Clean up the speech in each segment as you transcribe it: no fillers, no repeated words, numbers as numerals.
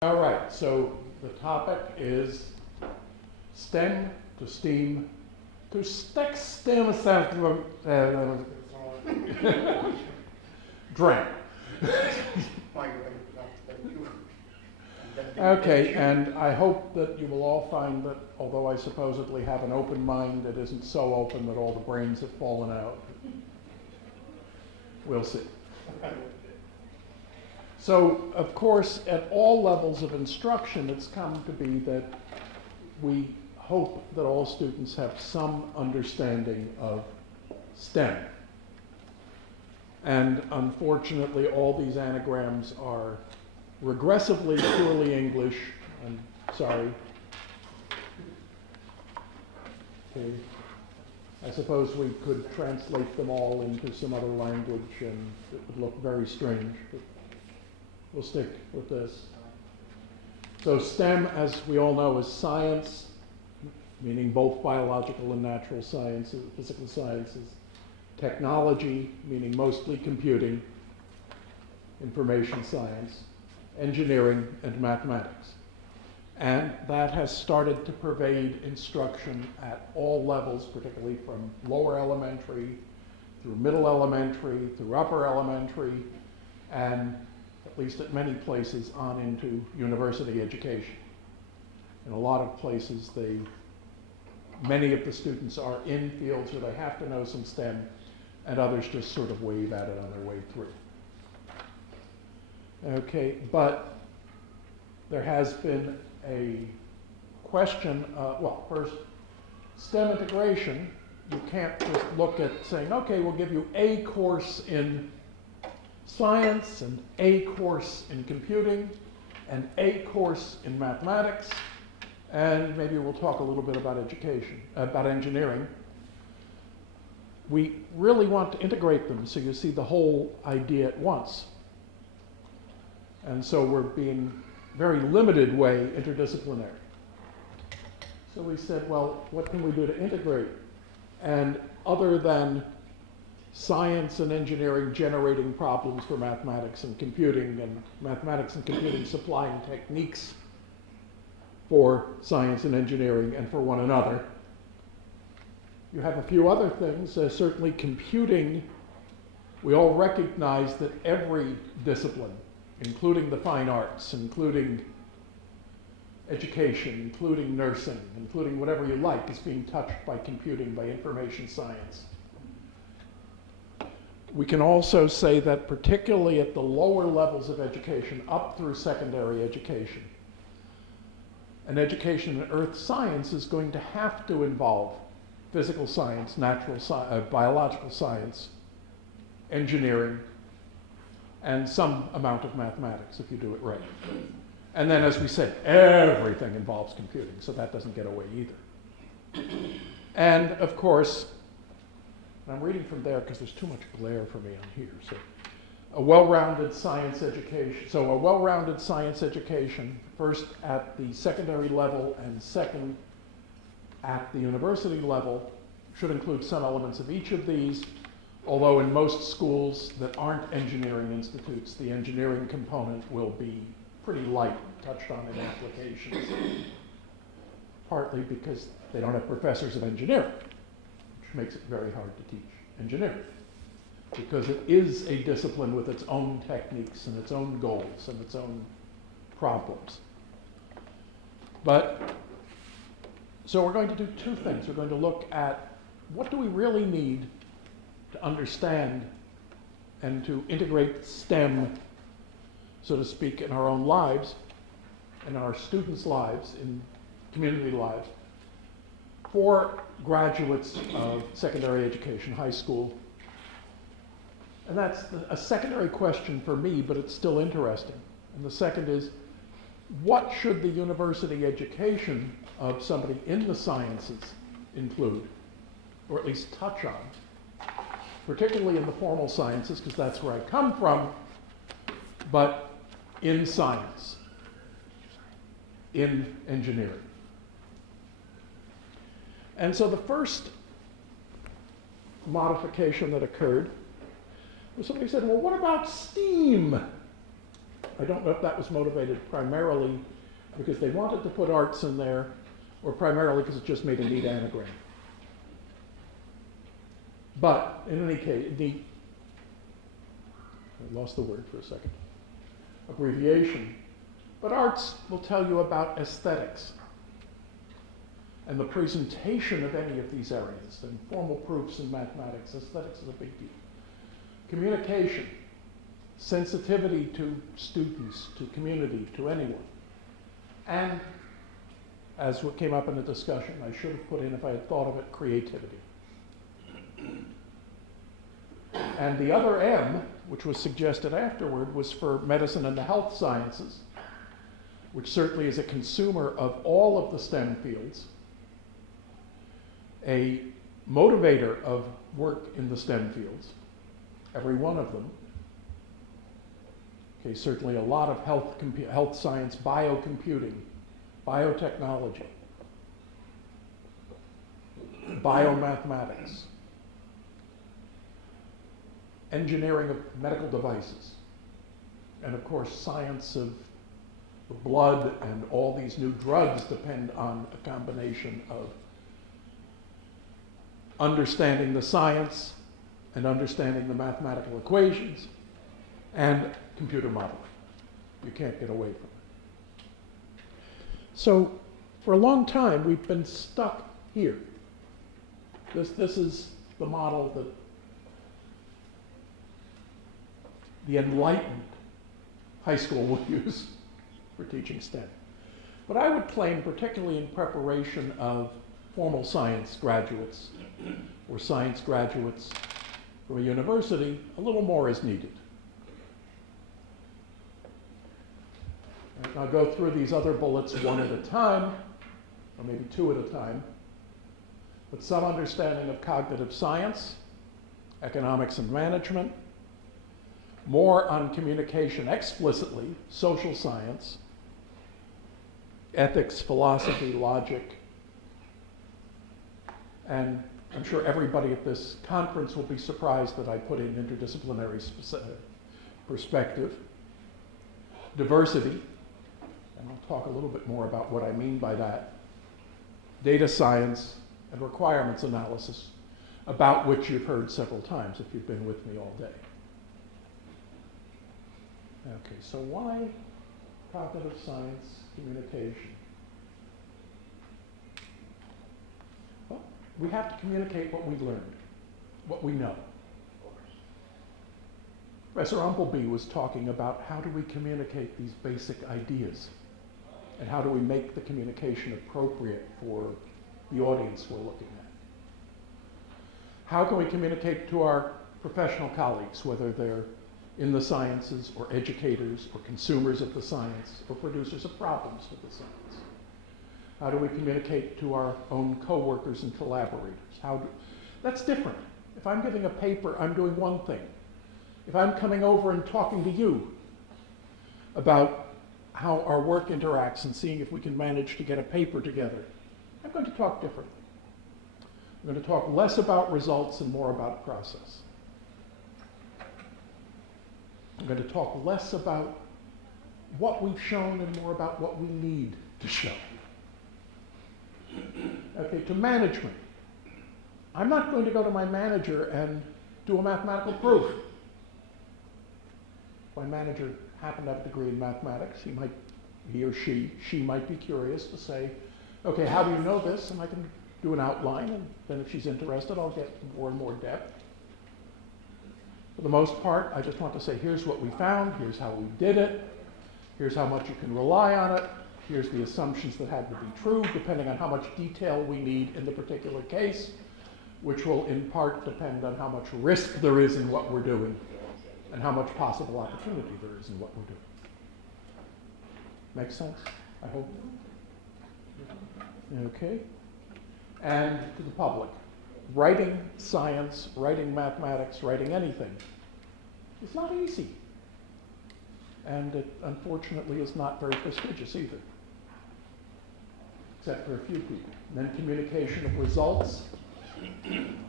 All right, so the topic is STEM to STEAM to STECSEMCSEPLIDSDRAMM. Okay, and I hope that you will all find that although I supposedly have an open mind, it isn't so open that all the brains have fallen out. We'll see. So, of course, at all levels of instruction, it's come to be that we hope that all students have some understanding of STEM. And unfortunately, all these anagrams are regressively purely English. I'm sorry. Okay. I suppose we could translate them all into some other language and it would look very strange. But we'll stick with this. So STEM, as we all know, is science, meaning both biological and natural sciences, physical sciences. Technology, meaning mostly computing, information science, engineering, and mathematics. And that has started to pervade instruction at all levels, particularly from lower elementary, through middle elementary, through upper elementary, and at least at many places on into university education. In a lot of places, many of the students are in fields where they have to know some STEM, and others just sort of wave at it on their way through. Okay, but there has been a question, well, first, STEM integration, you can't just look at saying, okay, we'll give you a course in science, and a course in computing, and a course in mathematics, and maybe we'll talk a little bit about education, about engineering. We really want to integrate them so you see the whole idea at once. And so we're being very limited way interdisciplinary. So we said, well, what can we do to integrate? And other than science and engineering generating problems for mathematics and computing supplying techniques for science and engineering and for one another, you have a few other things. Certainly computing, we all recognize that every discipline, including the fine arts, including education, including nursing, including whatever you like, is being touched by computing, by information science. We can also say that particularly at the lower levels of education, up through secondary education, an education in earth science is going to have to involve physical science, natural science, biological science, engineering, and some amount of mathematics if you do it right. And then, as we said, everything involves computing, so that doesn't get away either. And of course, and I'm reading from there because there's too much glare for me on here, so a well-rounded science education. So a well-rounded science education, first at the secondary level and second at the university level, should include some elements of each of these, although in most schools that aren't engineering institutes, the engineering component will be pretty light, touched on in applications, partly because they don't have professors of engineering, which makes it very hard to teach engineering, because it is a discipline with its own techniques and its own goals and its own problems. But, so we're going to do two things. We're going to look at what do we really need to understand and to integrate STEM, so to speak, in our own lives, in our students' lives, in community lives, for graduates of secondary education, high school. And that's a secondary question for me, but it's still interesting. And the second is, what should the university education of somebody in the sciences include, or at least touch on, particularly in the formal sciences, because that's where I come from, but in science, in engineering. And so the first modification that occurred was somebody said, well, what about STEAM? I don't know if that was motivated primarily because they wanted to put arts in there, or primarily because it just made a neat anagram. But in any case, I lost the word for a second, abbreviation. But arts will tell you about aesthetics and the presentation of any of these areas, and formal proofs in mathematics. Aesthetics is a big deal. Communication, sensitivity to students, to community, to anyone. And as what came up in the discussion, I should have put in, if I had thought of it, creativity. And the other M, which was suggested afterward, was for medicine and the health sciences, which certainly is a consumer of all of the STEM fields, a motivator of work in the STEM fields, every one of them. Okay, certainly a lot of health science, biocomputing, biotechnology, biomathematics, engineering of medical devices, and of course science of the blood, and all these new drugs depend on a combination of understanding the science and understanding the mathematical equations and computer modeling. You can't get away from it. So for a long time, we've been stuck here. This is the model that the enlightened high school will use for teaching STEM. But I would claim, particularly in preparation of formal science graduates or science graduates from a university, a little more is needed. And I'll go through these other bullets one at a time, or maybe two at a time. But some understanding of cognitive science, economics and management, more on communication explicitly, social science, ethics, philosophy, logic, and I'm sure everybody at this conference will be surprised that I put in interdisciplinary perspective, diversity, and I'll talk a little bit more about what I mean by that, data science, and requirements analysis, about which you've heard several times if you've been with me all day. Okay, so why cognitive science, communication? Well, we have to communicate what we learned, what we know. Professor Umpleby was talking about how do we communicate these basic ideas, and how do we make the communication appropriate for the audience we're looking at. How can we communicate to our professional colleagues, whether they're in the sciences, or educators, or consumers of the science, or producers of problems with the science? How do we communicate to our own coworkers and collaborators? That's different. If I'm giving a paper, I'm doing one thing. If I'm coming over and talking to you about how our work interacts and seeing if we can manage to get a paper together, I'm going to talk differently. I'm going to talk less about results and more about process. I'm going to talk less about what we've shown and more about what we need to show. Okay, to management. I'm not going to go to my manager and do a mathematical proof. If my manager happened to have a degree in mathematics, he or she might be curious to say, okay, how do you know this? And I can do an outline, and then if she's interested, I'll get more and more depth. For the most part, I just want to say, here's what we found, here's how we did it, here's how much you can rely on it, here's the assumptions that had to be true, depending on how much detail we need in the particular case, which will in part depend on how much risk there is in what we're doing, and how much possible opportunity there is in what we're doing. Make sense? I hope. Okay. And to the public. Writing science, writing mathematics, writing anything is not easy. And it unfortunately is not very prestigious either, except for a few people. And then communication of results.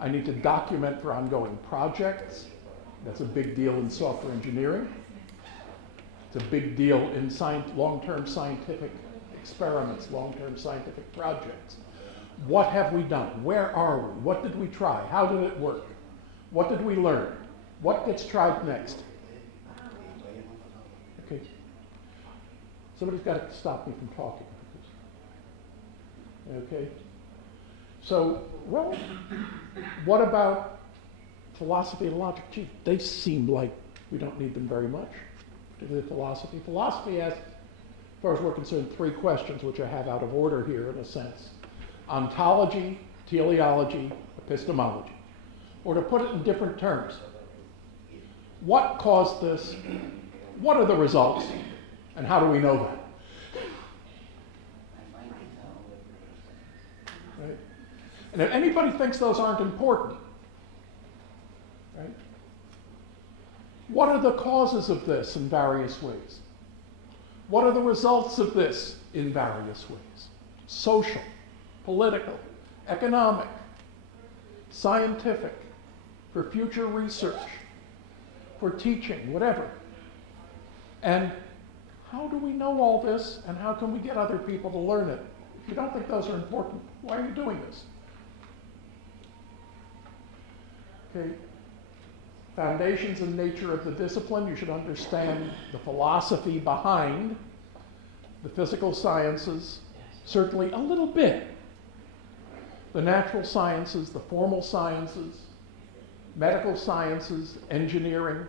I need to document for ongoing projects. That's a big deal in software engineering. It's a big deal in long-term scientific experiments, long-term scientific projects. What have we done? Where are we? What did we try? How did it work? What did we learn? What gets tried next? Okay. Somebody's got to stop me from talking. Okay. So, well, what about philosophy and logic? Gee, they seem like we don't need them very much, particularly philosophy. Philosophy asks, as far as we're concerned, three questions, which I have out of order here in a sense. Ontology, teleology, epistemology. Or to put it in different terms, what caused this? What are the results? And how do we know that? Right? And if anybody thinks those aren't important, right? What are the causes of this in various ways? What are the results of this in various ways? Social, political, economic, scientific, for future research, for teaching, whatever. And how do we know all this, and how can we get other people to learn it? If you don't think those are important, why are you doing this? Okay. Foundations and nature of the discipline. You should understand the philosophy behind the physical sciences, certainly a little bit. The natural sciences, the formal sciences, medical sciences, engineering,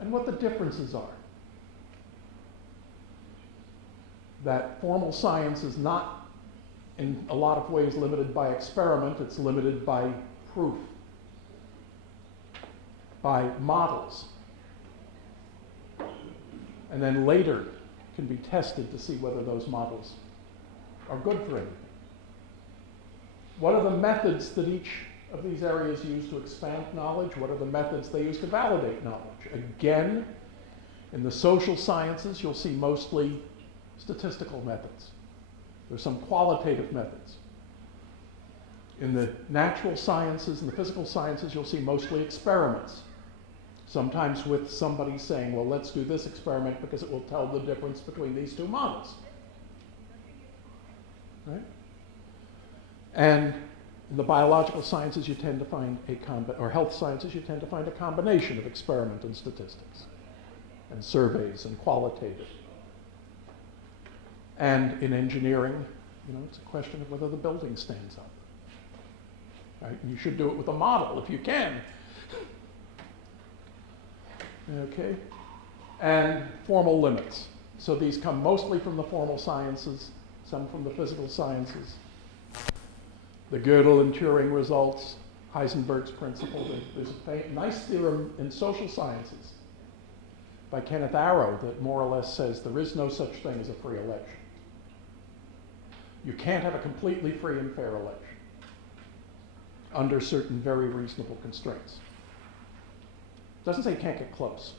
and what the differences are. That formal science is not, in a lot of ways, limited by experiment. It's limited by proof, by models, and then later can be tested to see whether those models are good for anything. What are the methods that each of these areas use to expand knowledge? What are the methods they use to validate knowledge? Again, in the social sciences, you'll see mostly statistical methods. There's some qualitative methods. In the natural sciences and the physical sciences, you'll see mostly experiments. Sometimes with somebody saying, well, let's do this experiment because it will tell the difference between these two models. Right? And in the biological sciences, you tend to find or health sciences, you tend to find a combination of experiment and statistics, and surveys and qualitative. And in engineering, it's a question of whether the building stands up. Right? And you should do it with a model if you can. Okay? And formal limits. So these come mostly from the formal sciences, some from the physical sciences. The Gödel and Turing results, Heisenberg's principle. There's a nice theorem in social sciences by Kenneth Arrow that more or less says there is no such thing as a free election. You can't have a completely free and fair election under certain very reasonable constraints. It doesn't say you can't get close,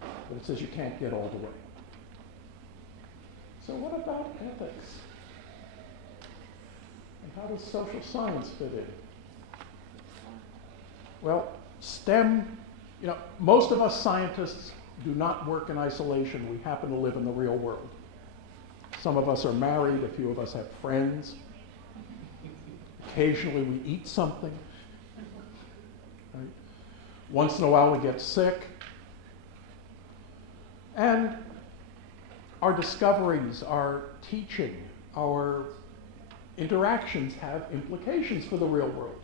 but it says you can't get all the way. So what about ethics? And how does social science fit in? Well, STEM, most of us scientists do not work in isolation. We happen to live in the real world. Some of us are married, a few of us have friends. Occasionally we eat something. Right? Once in a while we get sick. And our discoveries, our teaching, our interactions have implications for the real world.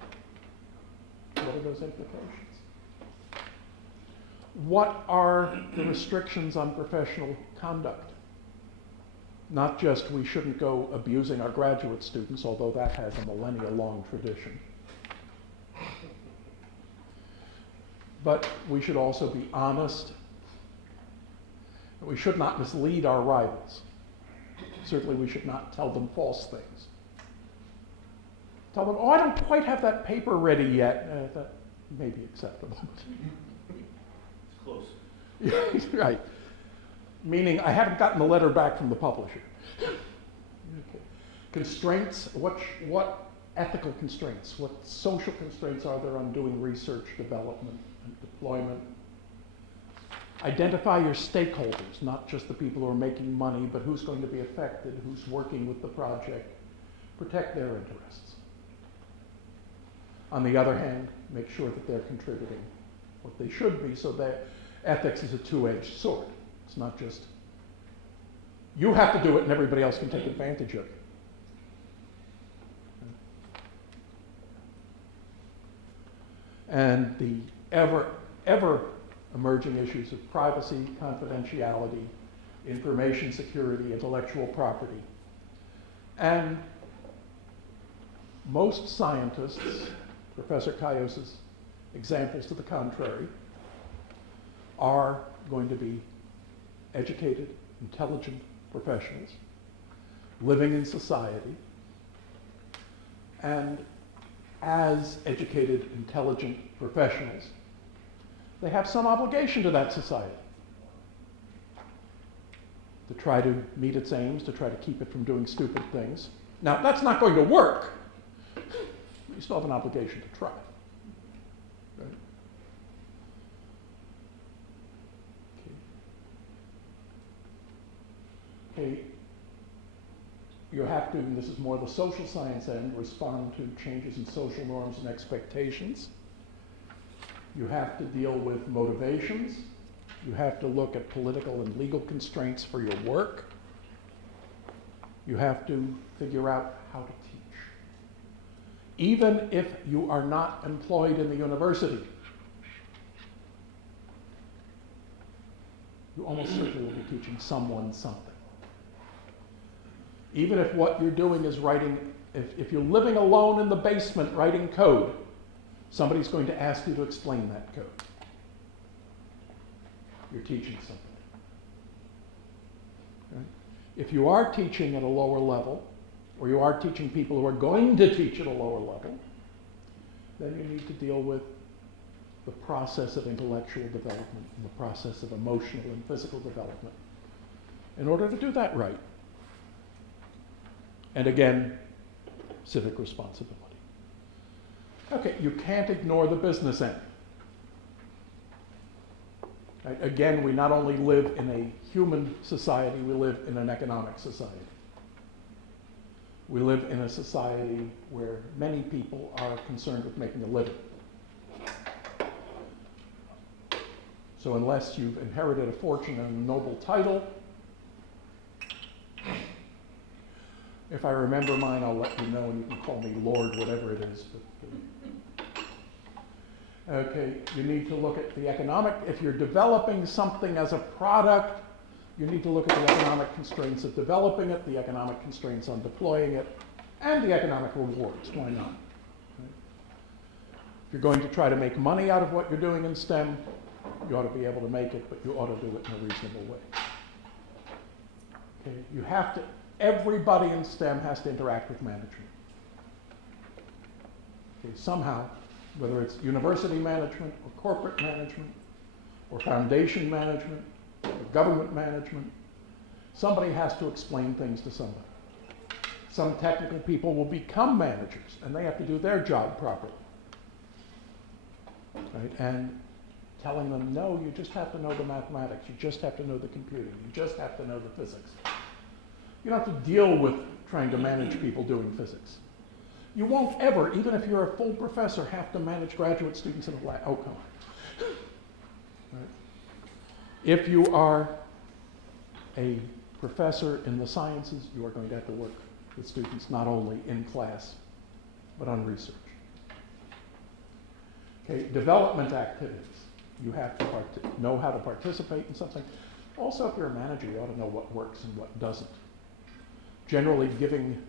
What are those implications? What are the restrictions on professional conduct? Not just we shouldn't go abusing our graduate students, although that has a millennia-long tradition. But we should also be honest. We should not mislead our rivals. Certainly we should not tell them false things. Tell them, I don't quite have that paper ready yet. That may be acceptable. It's close. Right. Meaning, I haven't gotten the letter back from the publisher. Okay. Constraints, what ethical constraints, what social constraints are there on doing research, development, and deployment? Identify your stakeholders, not just the people who are making money, but who's going to be affected, who's working with the project. Protect their interests. On the other hand, make sure that they're contributing what they should be, so that ethics is a two-edged sword. It's not just you have to do it and everybody else can take advantage of it. And the ever emerging issues of privacy, confidentiality, information security, intellectual property. And most scientists, Professor Cayos's examples to the contrary, are going to be educated, intelligent professionals living in society, and as educated, intelligent professionals, they have some obligation to that society to try to meet its aims, to try to keep it from doing stupid things. Now, that's not going to work. You still have an obligation to try. Right? Okay. You have to, and this is more the social science end, respond to changes in social norms and expectations. You have to deal with motivations. You have to look at political and legal constraints for your work. You have to figure out how to teach. Even if you are not employed in the university, you almost certainly will be teaching someone something. Even if what you're doing is writing, if you're living alone in the basement writing code, somebody's going to ask you to explain that code. You're teaching something. Right? If you are teaching at a lower level, or you are teaching people who are going to teach at a lower level, then you need to deal with the process of intellectual development and the process of emotional and physical development in order to do that right. And again, civic responsibility. Okay, you can't ignore the business end. Right? Again, we not only live in a human society, we live in an economic society. We live in a society where many people are concerned with making a living. So unless you've inherited a fortune and a noble title, if I remember mine, I'll let you know, and you can call me Lord, whatever it is. Okay, you need to look at the economic, if you're developing something as a product, you need to look at the economic constraints of developing it, the economic constraints on deploying it, and the economic rewards. Why not? Right? If you're going to try to make money out of what you're doing in STEM, you ought to be able to make it, but you ought to do it in a reasonable way. Okay, you have to, everybody in STEM has to interact with management. Okay, somehow, whether it's university management or corporate management or foundation management or government management, somebody has to explain things to somebody. Some technical people will become managers and they have to do their job properly. Right? And telling them, no, you just have to know the mathematics, you just have to know the computing, you just have to know the physics. You don't have to deal with trying to manage people doing physics. You won't ever, even if you're a full professor, have to manage graduate students in a lab. Oh, come on. Right. If you are a professor in the sciences, you are going to have to work with students not only in class, but on research. Okay, development activities. You have to know how to participate in something. Also, if you're a manager, you ought to know what works and what doesn't. Generally, giving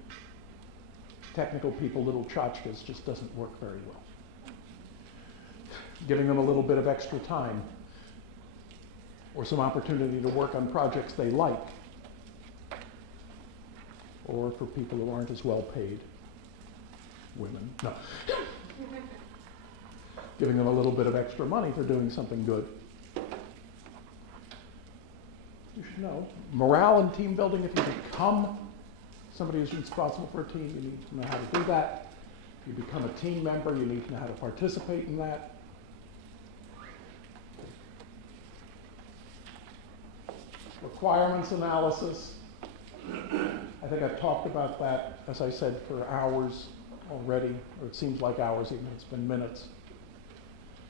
technical people little tchotchkes just doesn't work very well. Giving them a little bit of extra time or some opportunity to work on projects they like, or for people who aren't as well paid, women, no. Giving them a little bit of extra money for doing something good. You should know, morale and team building, if you become somebody who's responsible for a team, you need to know how to do that. If you become a team member, you need to know how to participate in that. Requirements analysis. I think I've talked about that, as I said, for hours already, or it seems like hours, even if it's been minutes.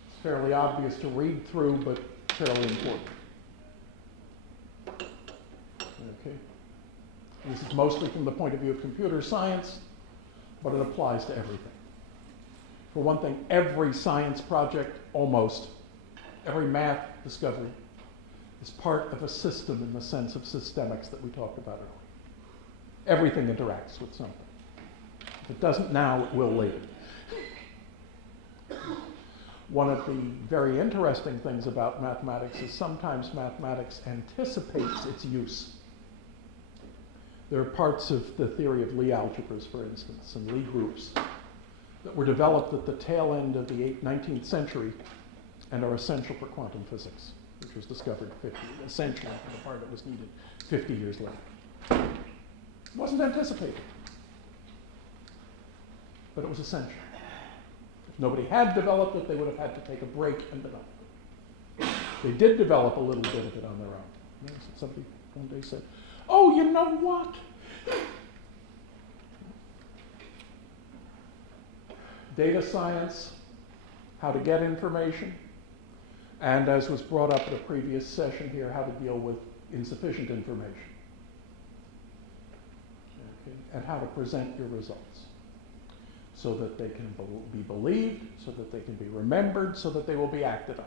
It's fairly obvious to read through, but fairly important. Okay. This is mostly from the point of view of computer science, but it applies to everything. For one thing, every science project, almost, every math discovery, is part of a system in the sense of systemics that we talked about earlier. Everything interacts with something. If it doesn't now, it will later. One of the very interesting things about mathematics is sometimes mathematics anticipates its use. There are parts of the theory of Lie algebras, for instance, and Lie groups that were developed at the tail end of the 19th century and are essential for quantum physics, which was discovered essentially for the part that was needed 50 years later. It wasn't anticipated, but it was essential. If nobody had developed it, they would have had to take a break and develop it. They did develop a little bit of it on their own. You know, somebody one day said, "Oh, you know what? Data science, how to get information, and as was brought up at a previous session here, how to deal with insufficient information. Okay. And how to present your results so that they can be believed, so that they can be remembered, so that they will be acted on.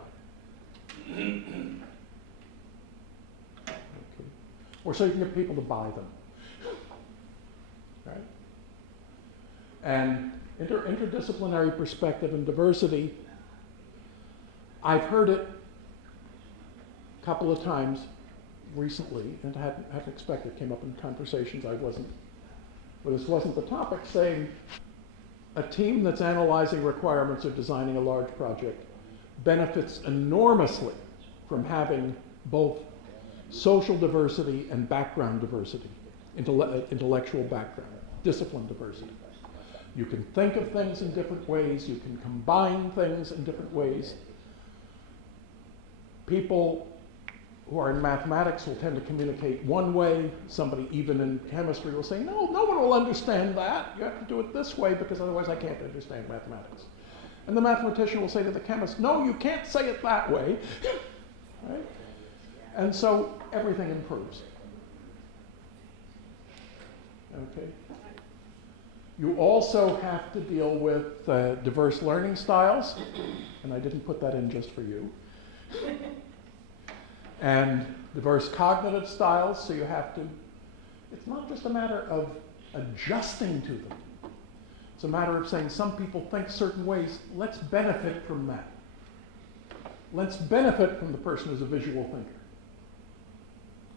Okay. Or so you can get people to buy them. Right? And interdisciplinary perspective and diversity, I've heard it a couple of times recently, and I hadn't expected, it came up in conversations where this wasn't the topic, saying a team that's analyzing requirements or designing a large project benefits enormously from having both social diversity and background diversity, intellectual background, discipline diversity. You can think of things in different ways, you can combine things in different ways. People who are in mathematics will tend to communicate one way. Somebody even in chemistry will say, no one will understand that. You have to do it this way because otherwise I can't understand mathematics. And the mathematician will say to the chemist, no, you can't say it that way. Right? And so everything improves. Okay. You also have to deal with diverse learning styles, and I didn't put that in just for you. And diverse cognitive styles, so you have to, it's not just a matter of adjusting to them. It's a matter of saying some people think certain ways, let's benefit from that. Let's benefit from the person who's a visual thinker,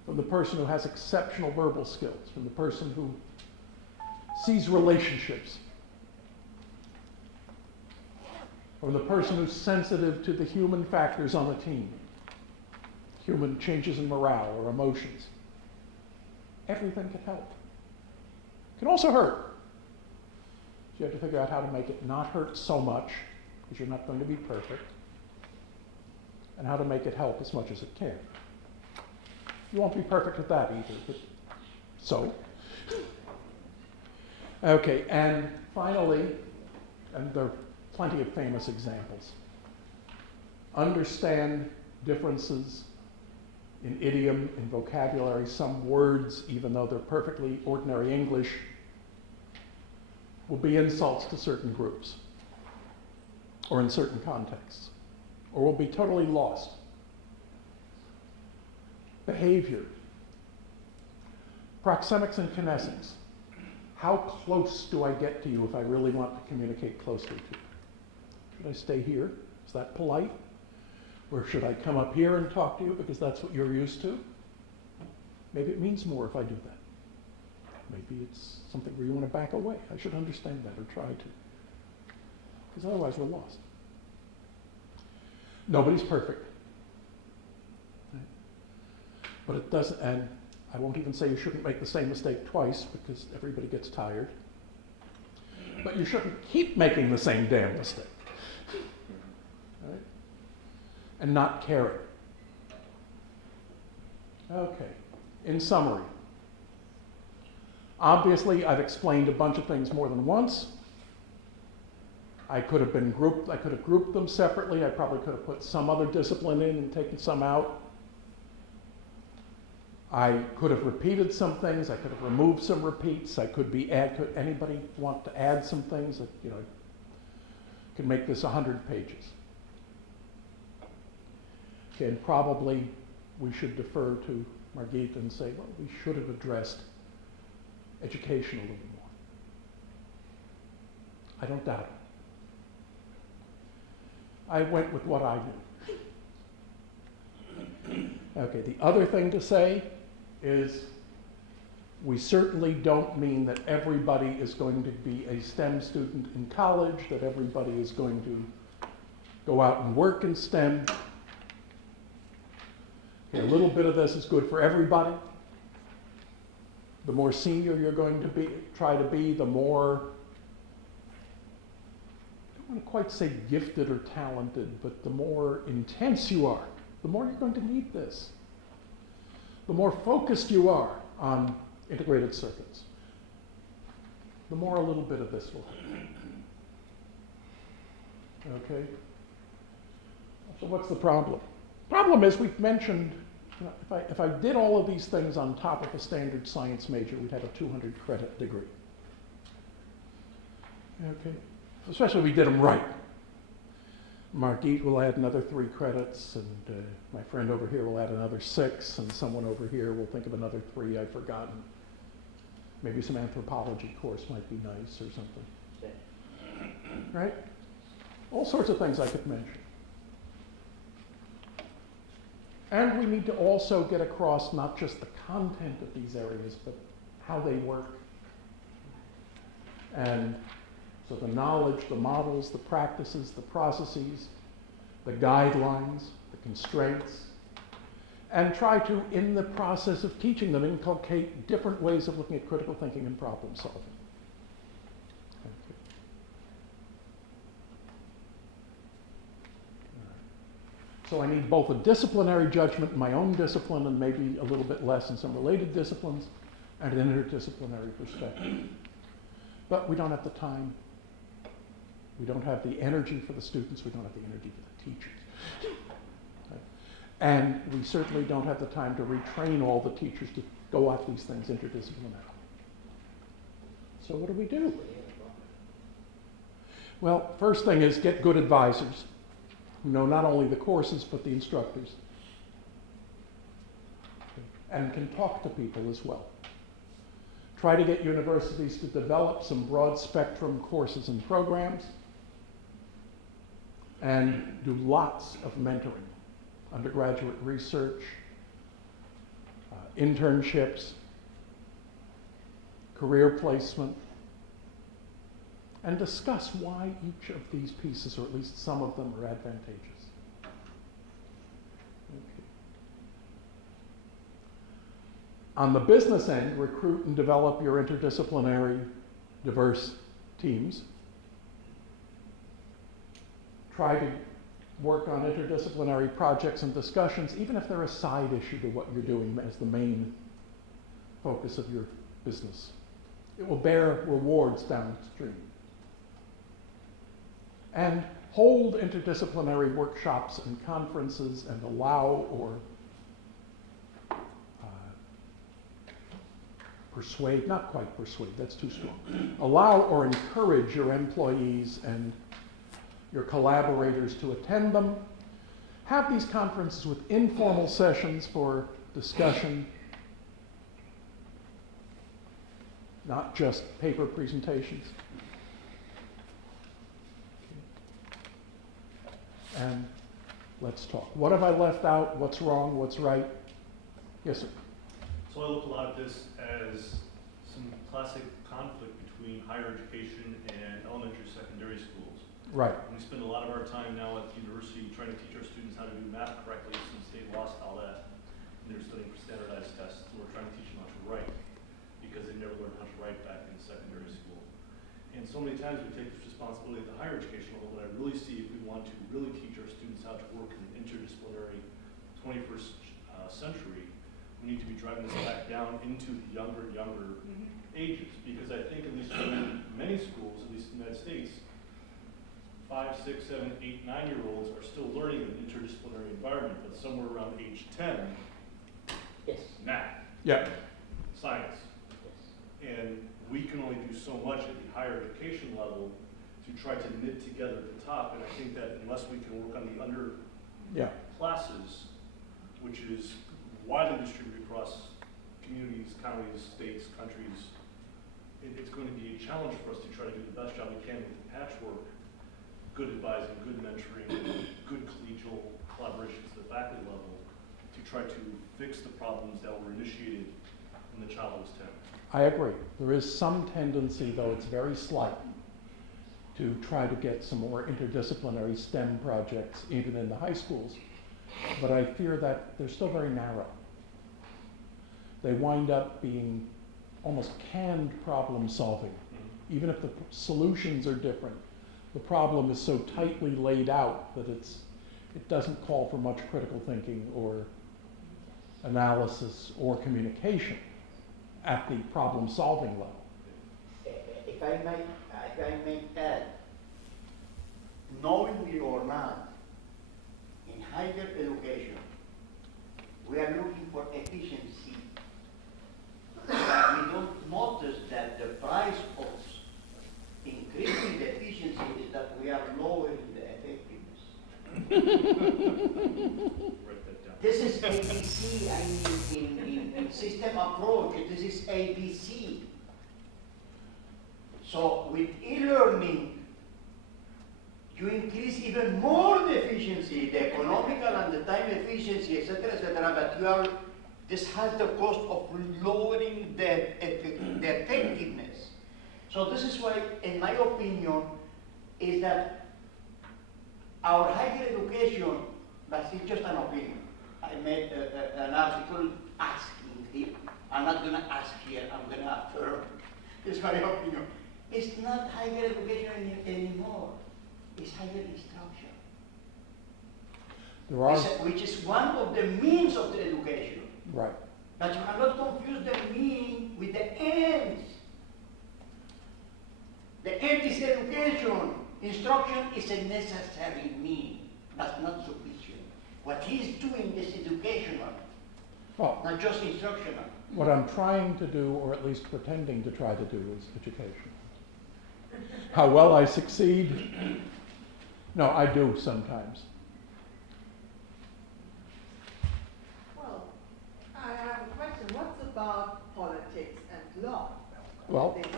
from the person who has exceptional verbal skills, from the person who sees relationships, from the person who's sensitive to the human factors on the team, human changes in morale or emotions. Everything can help. It can also hurt. So you have to figure out how to make it not hurt so much, because you're not going to be perfect, and how to make it help as much as it can. You won't be perfect at that either, but so. Okay, and finally, and there are plenty of famous examples, understand differences in idiom, in vocabulary. Some words, even though they're perfectly ordinary English, will be insults to certain groups or in certain contexts, or will be totally lost. Behavior, proxemics and kinesics. How close do I get to you if I really want to communicate closely to you? Should I stay here? Is that polite? Or should I come up here and talk to you because that's what you're used to? Maybe it means more if I do that. Maybe it's something where you want to back away. I should understand that or try to. Because otherwise we're lost. Nobody's perfect. Right? But it doesn't, and I won't even say you shouldn't make the same mistake twice because everybody gets tired. But you shouldn't keep making the same damn mistake. Right? And not caring. Okay. In summary, obviously I've explained a bunch of things more than once. I could have grouped them separately. I probably could have put some other discipline in and taken some out. I could have repeated some things. I could have removed some repeats. Could anybody want to add some things that, can make this 100 pages? Okay, and probably we should defer to Margit and say, well, we should have addressed education a little more. I don't doubt it. I went with what I knew. Okay, the other thing to say is we certainly don't mean that everybody is going to be a STEM student in college, that everybody is going to go out and work in STEM. Okay, a little bit of this is good for everybody. The more senior you're going to try to be, the more, I don't want to quite say gifted or talented, but the more intense you are, the more you're going to need this. The more focused you are on integrated circuits, the more a little bit of this will help. Okay? So what's the problem? Problem is we've mentioned, if I did all of these things on top of a standard science major, we'd have a 200 credit degree. Okay? Especially if we did them right. Margit will add another 3 credits, and my friend over here will add another 6, and someone over here will think of another 3 I've forgotten. Maybe some anthropology course might be nice or something. Right? All sorts of things I could mention. And we need to also get across not just the content of these areas, but how they work. And so the knowledge, the models, the practices, the processes, the guidelines, the constraints, and try to, in the process of teaching them, inculcate different ways of looking at critical thinking and problem solving. So I need both a disciplinary judgment in my own discipline and maybe a little bit less in some related disciplines, and an interdisciplinary perspective. But we don't have the time. We don't have the energy for the students. We don't have the energy for the teachers. Right? And we certainly don't have the time to retrain all the teachers to go at these things interdisciplinarily. So what do we do? Well, first thing is get good advisors who know not only the courses but the instructors, and can talk to people as well. Try to get universities to develop some broad spectrum courses and programs, and do lots of mentoring, undergraduate research, internships, career placement, and discuss why each of these pieces, or at least some of them, are advantageous. Okay. On the business end, recruit and develop your interdisciplinary, diverse teams. Try to work on interdisciplinary projects and discussions, even if they're a side issue to what you're doing as the main focus of your business. It will bear rewards downstream. And hold interdisciplinary workshops and conferences, and allow or persuade, not quite persuade, that's too strong. Allow or encourage your employees and your collaborators to attend them. Have these conferences with informal sessions for discussion, not just paper presentations. And let's talk. What have I left out? What's wrong? What's right? Yes, sir. So I look a lot at this as some classic conflict between higher education and elementary, secondary schools. Right. And we spend a lot of our time now at the university trying to teach our students how to do math correctly since they lost all that. And they're studying for standardized tests. And we're trying to teach them how to write because they never learned how to write back in secondary school. And so many times we take this responsibility at the higher education level, but I really see if we want to really teach our students how to work in an interdisciplinary 21st century, we need to be driving this back down into the younger ages, because I think at least in many schools, at least in the United States, 5, 6, 7, 8, 9-year-olds are still learning in an interdisciplinary environment, but somewhere around age 10, Yes. math, Yeah. science. Yes. And we can only do so much at the higher education level to try to knit together at the top, and I think that unless we can work on the under Yeah. classes, which is widely distributed across communities, counties, states, countries, it's going to be a challenge for us to try to do the best job we can with the patchwork, good advising, good mentoring, good collegial collaborations at the faculty level to try to fix the problems that were initiated when the child was 10. I agree. There is some tendency, though it's very slight, to try to get some more interdisciplinary STEM projects even in the high schools. But I fear that they're still very narrow. They wind up being almost canned problem solving. Even if the solutions are different, the problem is so tightly laid out that it doesn't call for much critical thinking or analysis or communication at the problem solving level. If I may add, knowingly or not, in higher education, we are looking for efficiency. But we don't notice that the price of increasing the efficiency is that we are lowering the effectiveness. Write that down. This is ABC, I mean, in system approach, this is ABC. So with e-learning, you increase even more the efficiency, the economical and the time efficiency, etc., but this has the cost of lowering the effectiveness. So this is why, in my opinion, is that our higher education, but it's just an opinion. I made an article asking it. I'm not going to ask here, I'm going to affirm. It's my opinion. It's not higher education anymore. It's higher instruction. There are, Which is one of the means of the education. right. But you cannot confuse the mean with the ends. The end is education. Instruction is a necessary mean, but not sufficient. What he's doing is educational, Well, not just instructional. what I'm trying to do, or at least pretending to try to do, is education. How well I succeed? No, I do sometimes. Well, I have a question. What's about politics and law? Well, in this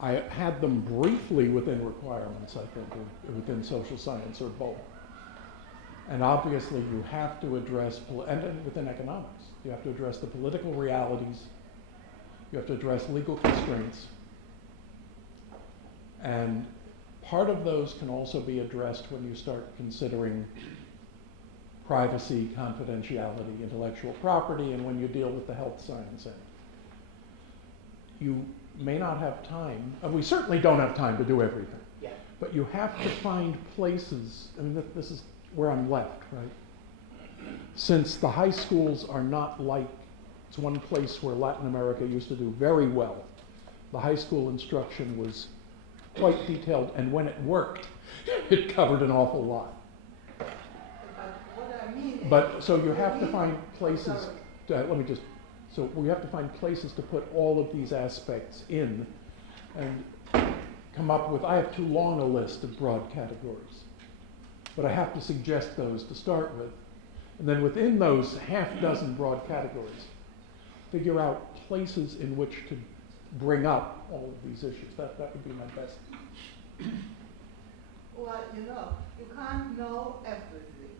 I had them briefly within requirements, I think, or within social science, or both. And obviously you have to address, and then within economics, you have to address the political realities, you have to address legal constraints. And part of those can also be addressed when you start considering privacy, confidentiality, intellectual property, and when you deal with the health science end. You may not have time, we certainly don't have time to do everything, Yeah. but you have to find places, I mean, this is where I'm left, right? Since the high schools are not like, it's one place where Latin America used to do very well. The high school instruction was quite detailed, and when it worked, it covered an awful lot. But what I mean is... But, so you have to find places, so we have to find places to put all of these aspects in and come up with, I have too long a list of broad categories, but I have to suggest those to start with. And then within those half-dozen broad categories, figure out places in which to bring up all of these issues. That would be my best. Well, you can't know everything.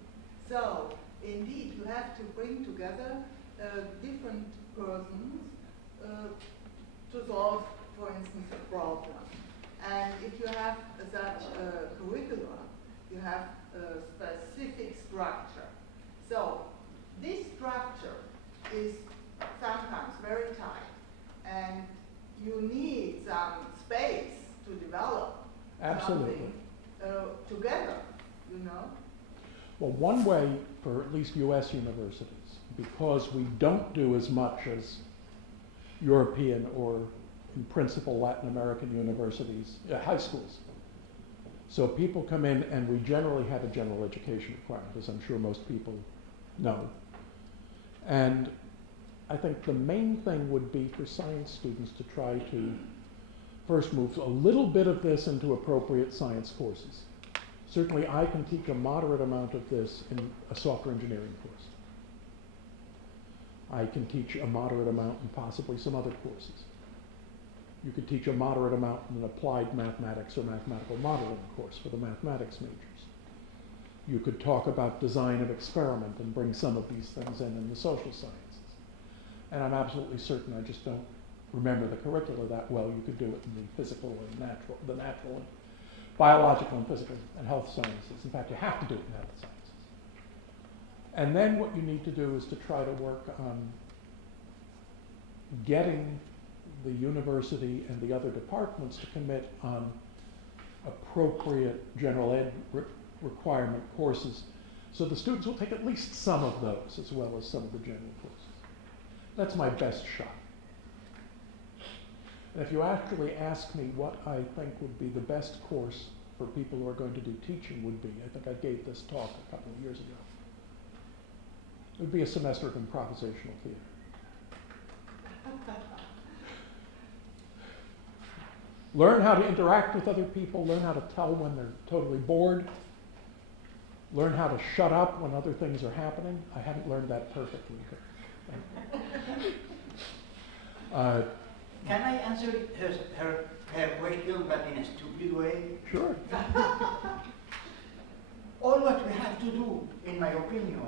So, indeed, you have to bring together different persons to solve, for instance, a problem. And if you have such a curriculum, you have a specific structure. So, this structure is sometimes very tight, and you need some space to develop Absolutely. something together, Well, one way for at least US universities, because we don't do as much as European or in principal Latin American universities, high schools. So people come in and we generally have a general education requirement, as I'm sure most people know. And I think the main thing would be for science students to try to first move a little bit of this into appropriate science courses. Certainly I can teach a moderate amount of this in a software engineering course. I can teach a moderate amount in possibly some other courses. You could teach a moderate amount in an applied mathematics or mathematical modeling course for the mathematics majors. You could talk about design of experiment and bring some of these things in the social sciences. And I'm absolutely certain, I just don't remember the curricula that well, you could do it in the physical and the natural and biological and physical and health sciences. In fact, you have to do it in health sciences. And then what you need to do is to try to work on getting the university and the other departments to commit on appropriate general ed requirement courses, so the students will take at least some of those as well as some of the general courses. That's my best shot. And if you actually ask me what I think would be the best course for people who are going to do teaching would be, I think I gave this talk a couple of years ago. It would be a semester of improvisational theater. Learn how to interact with other people, learn how to tell when they're totally bored, learn how to shut up when other things are happening. I haven't learned that perfectly. Can I answer her question, but in a stupid way? Sure. All what we have to do, in my opinion,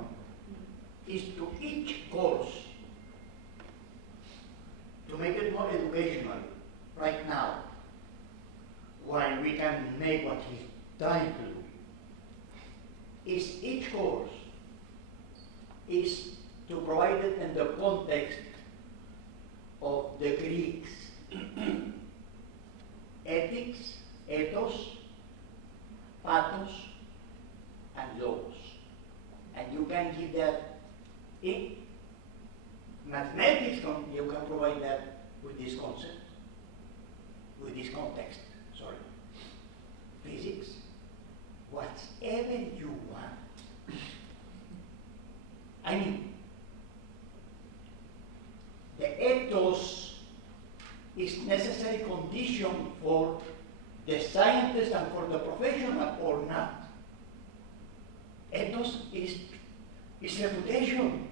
is to each course to make it more educational right now, while we can make what he's trying to do, is each course is to provide it in the context of the Greeks. Ethics, ethos, pathos, and logos. And you can give that in mathematics, you can provide that with this concept, with this context, sorry. Physics, whatever you want. I mean, the ethos is necessary condition for the scientist and for the professional or not. Ethos is reputation.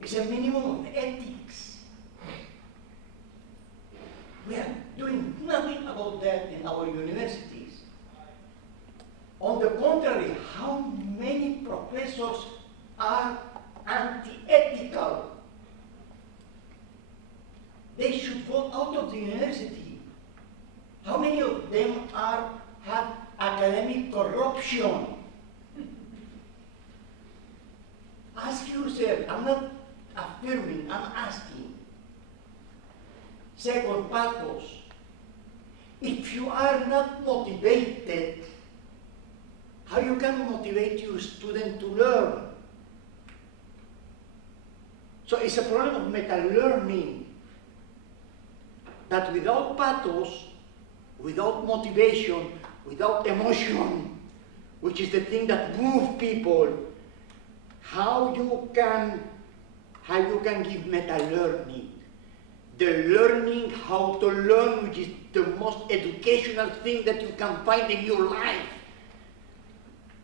It's a minimum of ethics. We are doing nothing about that in our universities. On the contrary, how many professors are anti-ethical? They should go out of the university. How many of them have academic corruption? Ask yourself. I'm not affirming, I'm asking. Second, pathos. If you are not motivated, how you can motivate your student to learn? So it's a problem of meta-learning. That without pathos, without motivation, without emotion, which is the thing that moves people, how you can give meta-learning. The learning how to learn, which is the most educational thing that you can find in your life.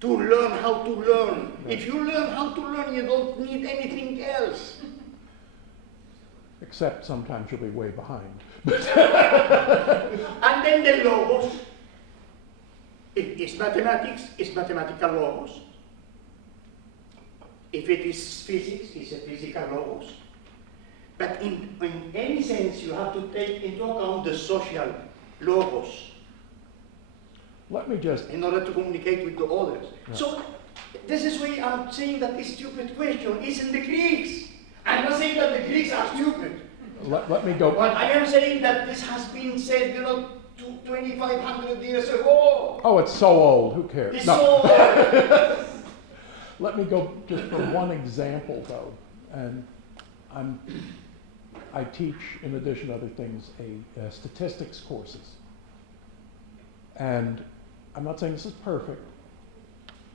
To learn how to learn. Right. If you learn how to learn, you don't need anything else. Except sometimes you'll be way behind. And then the logos. If it's mathematics, it's mathematical logos. If it is physics, it's a physical logos. But in any sense, you have to take into account the social logos. Let me just... in order to communicate with the others. Right. So, this is why I'm saying that this stupid question is in the Greeks. I'm not saying that the Greeks are stupid. Let me go... But I am saying that this has been said, 2,500 years ago. Oh, it's so old, who cares? It's No. so Let me go just for one example, though, and I teach, in addition to other things, statistics courses. And I'm not saying this is perfect,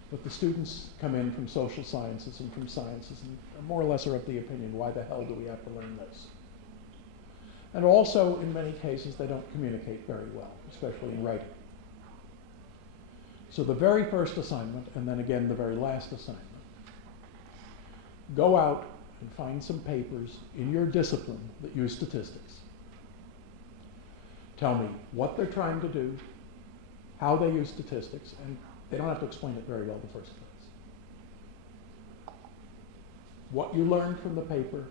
but the students come in from social sciences and from sciences and more or less are of the opinion, why the hell do we have to learn this? And also, in many cases, they don't communicate very well, especially in writing. So the very first assignment, and then again the very last assignment, go out and find some papers in your discipline that use statistics. Tell me what they're trying to do, how they use statistics, and they don't have to explain it very well the first place. What you learned from the paper,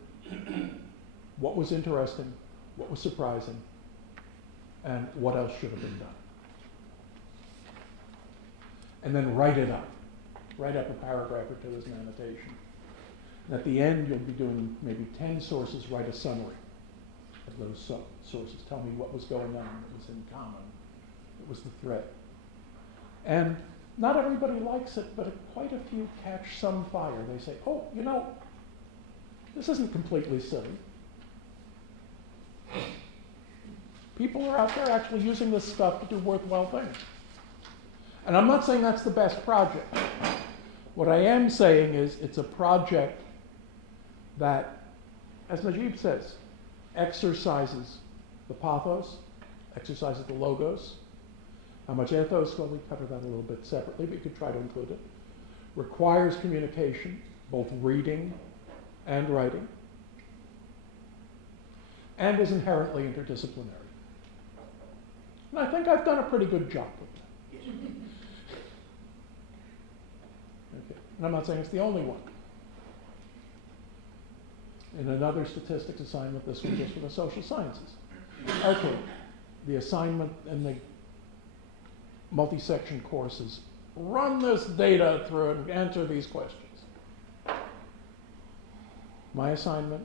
what was interesting, what was surprising, and what else should have been done. And then write it up. Write up a paragraph or two as an annotation. And at the end, you'll be doing maybe 10 sources, write a summary of those sources. Tell me what was going on that was in common. It was the thread. And not everybody likes it, but quite a few catch some fire. They say, oh, you know, this isn't completely silly. People are out there actually using this stuff to do worthwhile things. And I'm not saying that's the best project. What I am saying is it's a project that, as Najib says, exercises the pathos, exercises the logos. How much ethos? Well, we covered that a little bit separately, but you could try to include it. Requires communication, both reading and writing, and is inherently interdisciplinary. And I think I've done a pretty good job with that. Okay. And I'm not saying it's the only one. In another statistics assignment, this one just for the social sciences. Okay, the assignment in the multi-section courses, run this data through and answer these questions. My assignment,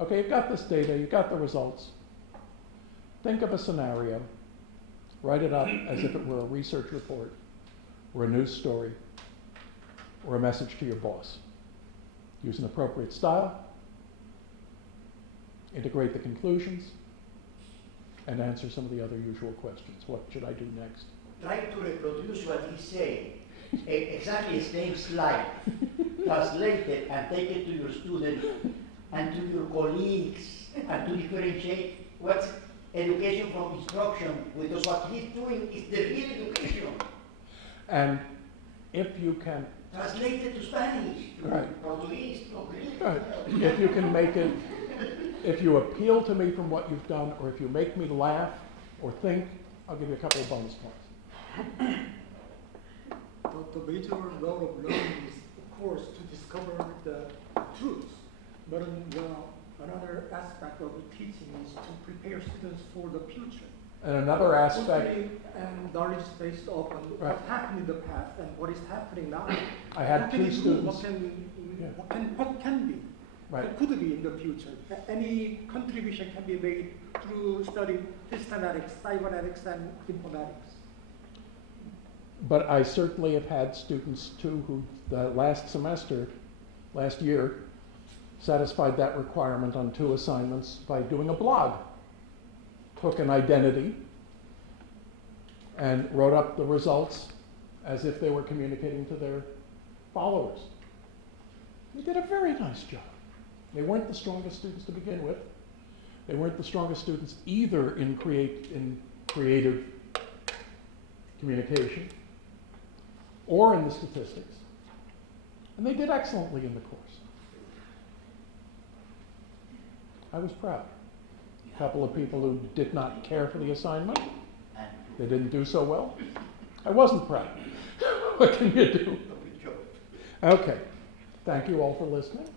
okay, you've got this data, you've got the results. Think of a scenario, write it up as if it were a research report, or a news story, or a message to your boss. Use an appropriate style, integrate the conclusions, and answer some of the other usual questions. What should I do next? Try to reproduce what he said. Exactly the same slide. Translate it and take it to your students and to your colleagues and to differentiate what's education from instruction, because what he's doing is the real education. And if you can Translate it to Spanish, to Right. Portuguese, to Greek. Right. If you can make it, if you appeal to me from what you've done, or if you make me laugh or think, I'll give you a couple of bonus points. The major role of learning is, of course, to discover the truth. But another aspect of the teaching is to prepare students for the future. And another aspect, Mostly, and knowledge is based on Right. what happened in the past and what is happening now. I had What can two we do? students. What can be? Right. What could be in the future? Any contribution can be made through studying systematics, cybernetics, and informatics. But I certainly have had students too who last year, satisfied that requirement on 2 assignments by doing a blog. Took an identity and wrote up the results as if they were communicating to their followers. They did a very nice job. They weren't the strongest students to begin with. They weren't the strongest students either in creative communication or in the statistics. And they did excellently in the course. I was proud. A couple of people who did not care for the assignment, they didn't do so well. I wasn't proud. What can you do? Okay. Thank you all for listening.